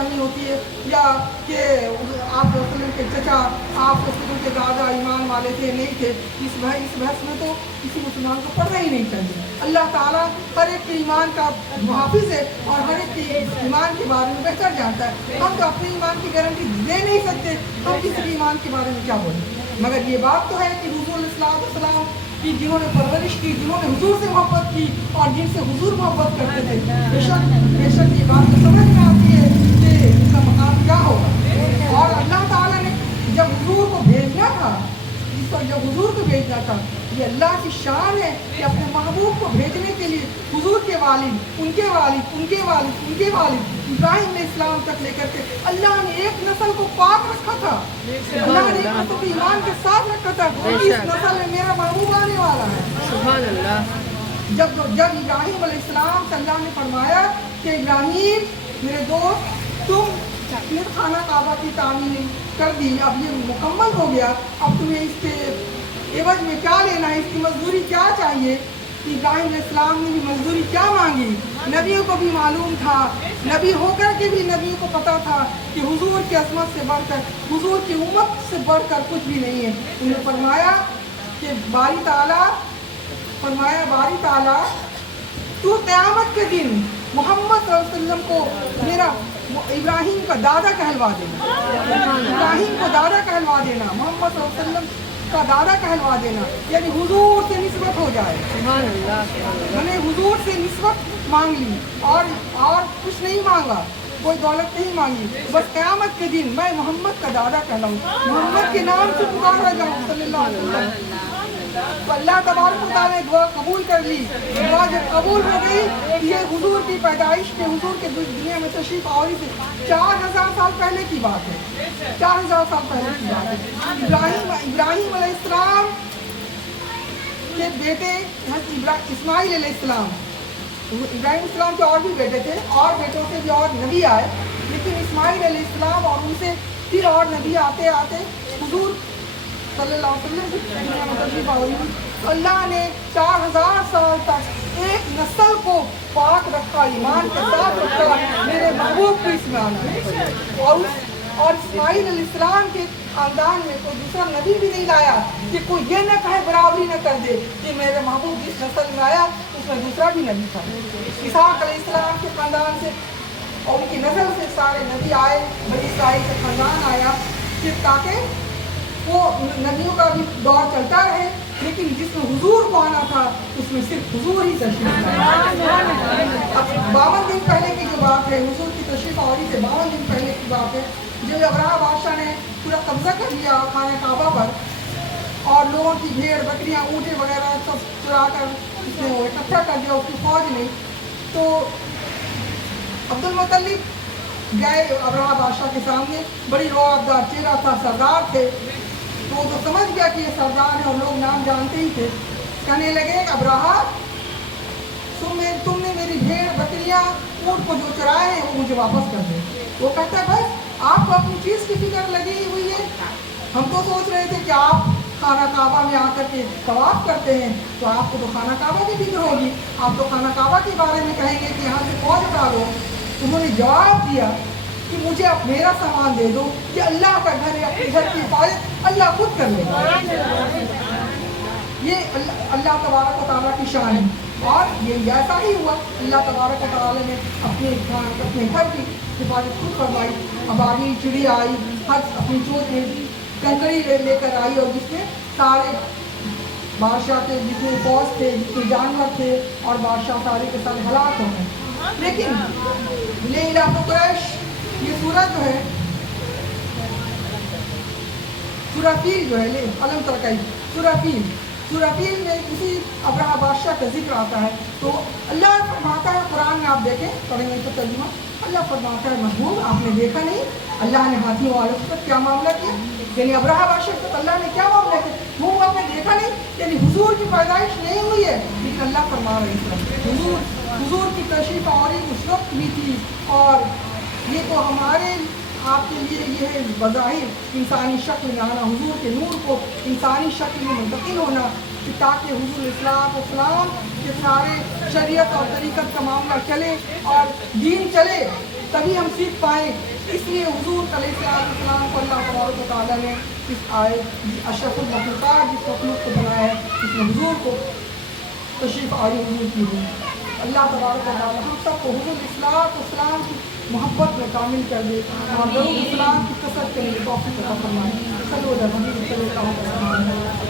फहमी होती है, या कि आप वसल्लम के चचा आप वसल्लम के दादा ईमान वाले थे नहीं थे, इस बहस में तो किसी मुसलमान को पढ़ना ही नहीं चाहिए। अल्लाह ताला हर एक के ईमान का मुहाफिज है और हर एक के ईमान के बारे में बेहतर जानता है। हम तो अपने ईमान की गारंटी दे नहीं सकते, हम किसी के ईमान के बारे में क्या बोलें। मगर ये बात तो है कि हुजूर सल्लल्लाहु अलैहि वसल्लम की जिन्होंने परवरिश की, जिन्होंने हुजूर से मोहब्बत की और जिनसे हुजूर मोहब्बत करते थे, बेशक ये बात तो समझ में आती है कि इसका मकाम क्या होगा। और अल्लाह ताला ने जब हुजूर को भेजना था, इस पर जब हुजूर को भेजना था, ये अल्लाह की शान है कि अपने महबूब को भेजने के लिए हुजूर के वालिद, उनके वालिद, उनके वालिद, उनके वालिद इब्राहिम इस्लाम तक लेकर के अल्लाह ने एक नस्ल को पाक रखा था। अल्लाह ने एक नस्ल को ईमान के साथ रखा था। इस नस्ल में मेरा महबूब आने वाला है। सुभान अल्लाह। जब इब्राहिम अलैहिस्सलाम से अल्लाह ने फरमाया कि इब्राहिम मेरे दोस्त, तुम खाना काबा की तामीर कर दी, अब ये मुकम्मल हो गया, अब तुम्हें इसके एवज में क्या लेना है, इसकी मजदूरी क्या चाहिए। इब्राहिम अलैहिस्सलाम ने भी मजदूरी क्या मांगी। नबियों को भी मालूम था, नबी होकर के भी नबियों को पता था कि हुजूर की अज़मत से बढ़कर, हुजूर की उम्मत से बढ़कर कुछ भी नहीं है। उन्होंने फरमाया कि बारी ताला तू क़यामत के दिन मोहम्मद सल्लल्लाहु अलैहि वसल्लम को मेरा इब्राहिम का दादा कहलवा देना, इब्राहिम को दादा कहलवा देना, मोहम्मद सल्लल्लाहु अलैहि वसल्लम का दादा कहलवा देना, यानी हुजूर से निस्बत हो जाए। मैंने हुजूर से निस्बत मांग ली और कुछ नहीं मांगा, कोई दौलत नहीं मांगी, बस क़यामत के दिन मैं मोहम्मद का दादा कहलाऊँ, मोहम्मद के नाम से पुकारा जाऊँ सल्लल्लाहु अलैहि वसल्लम। तो अल्लाह तबारक व तआला ने दुआ कबूल कर ली। दुआ जब कबूल हो गई, ये हुजूर की पैदाइश के, हुजूर के दुनिया में तशरीफ आवरी से 4000 साल पहले की बात है। 4000 साल पहले की बात है। इब्राहिम अलैहिस्सलाम के बेटे इस्माइल अलैहिस्सलाम, इब्राहिम अलैहिस्सलाम के और भी बेटे थे और बेटों से भी और नबी आए, लेकिन इस्माइल अलैहिस्सलाम और उनसे फिर और नबी आते आते हुजूर सल्लल्लाहु अलैहि वसल्लम की दुनिया में तशरीफ आवरी हुई। अल्लाह ने 4000 साल तक एक नस्ल को पाक रखा, ईमान के साथ रखा, मेरे महबूब को इसमें आना। और इस्माइल अलैहिस्सलाम के खानदान में कोई दूसरा नबी भी नहीं लाया कि कोई ये न कहे, बराबरी न कर दे कि मेरे महबूब जिस नस्ल में आया उसमें दूसरा भी नबी था। इसहाक अलैहिस्सलाम के खानदान से और उनकी नस्ल से सारे नबी आए, बनी इस्राइल का खानदान आया, फिर ताकि वो नबियों का भी दौर चलता रहे, लेकिन जिसमें हुजूर को आना था उसमें सिर्फ हुजूर ही तशरीफ लाए। अब 52 दिन पहले की जो बात है, हुजूर की तशरीफ आवरी से 52 दिन पहले की बात है, जब अबराह बादशाह ने पूरा कब्जा कर लिया खाना काबा पर और लोगों की भेड़ बकरियां ऊँटे वगैरह सब चुरा कर उसने वो इकट्ठा कर दिया, उसकी फौज ने, तो अब्दुल मुत्तलिब गए अबराह बादशाह के सामने, बड़ी रौबदार चेहरा था, सरदार थे, तो समझ गया कि ये सरदार है और लोग नाम जानते ही थे। कहने लगे अबराह, तुमने मेरी भेड़ बकरियां ऊँट को जो चुराए हैं वो मुझे वापस कर दे। वो कहता है बस आपको अपनी चीज़ की फिक्र लगी हुई है, हम तो सोच रहे थे कि आप खाना काबा में आकर के तवाफ करते हैं तो आपको तो खाना काबा की फिक्र होगी, आप तो खाना काबा के बारे में कहेंगे कि यहाँ से फौज हटा दो। उन्होंने जवाब दिया कि मुझे आप मेरा सामान दे दो, कि अल्लाह का घर है, अपने घर की हिफाजत अल्लाह खुद कर लेगा। ये अल्लाह तबारक व तआला की शान है और ये ऐसा ही हुआ। अल्लाह तबारक व तआला ने अपने घर की हिफाजत खुद फरमाई। अब आगे चिड़िया आई, हर अपनी चोट में कंकड़ी लेकर आई और जिसमें सारे बादशाह के जितने फौज थे, जितने जानवर थे और बादशाह सारे के सारे हलाक हो गए। लेकिन ले इलाक़ो कुरैश, ये सूरत जो है सुराफील जो है, ले अलम तरकाई सुराफील में किसी अबराह बादशाह का जिक्र आता है। तो अल्लाह फरमाता है, कुरान में आप देखें, पढ़ेंगे तो तर्जुमा, अल्लाह फरमाता है महबूब आपने देखा नहीं अल्लाह ने हाथियों वालों के साथ क्या मामला किया, यानी अबराह बादशाह के साथ अल्लाह ने क्या मामला किया, वो आपने देखा नहीं, यानी हुजूर की पैदाइश नहीं हुई है, लेकिन अल्लाह फरमा रहे हैं हुजूर की तशरीफ आवरी उस वक्त भी थी। और ये तो हमारे आपके लिए ये है बज़ाहिर इंसानी शक्ल में आना, हुजूर के नूर को इंसानी शक्ल में मुंतकिल होना, कि ताकि हुजूर इस्लाम के सारे शरीयत और तरीक़त का मामला चले और दीन चले। تبھی ہم سیکھ پائیں. اس لیے حضور علیہ السلام کو اللہ تبارک و تعالیٰ نے اس آیت اشرف المخلوقات جس مخلوق کو بنایا ہے اس میں حضور کو تشریف آوری حضور کی ہوئی. اللہ تبارک و تعالیٰ ہم سب کو حضور اسلام کی محبت میں کامل کر دے اور درود اسلام کی کثرت کے لیے توفیق عطا فرمائے. صلو علی النبی صلی اللہ علیہ وسلم.